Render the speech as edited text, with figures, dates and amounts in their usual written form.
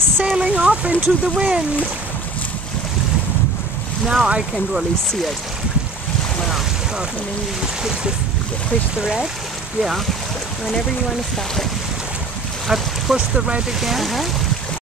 is sailing off into the wind. Now I can really see it. Wow. And then you just push the red. Yeah. Whenever you want to stop it. I push the red again.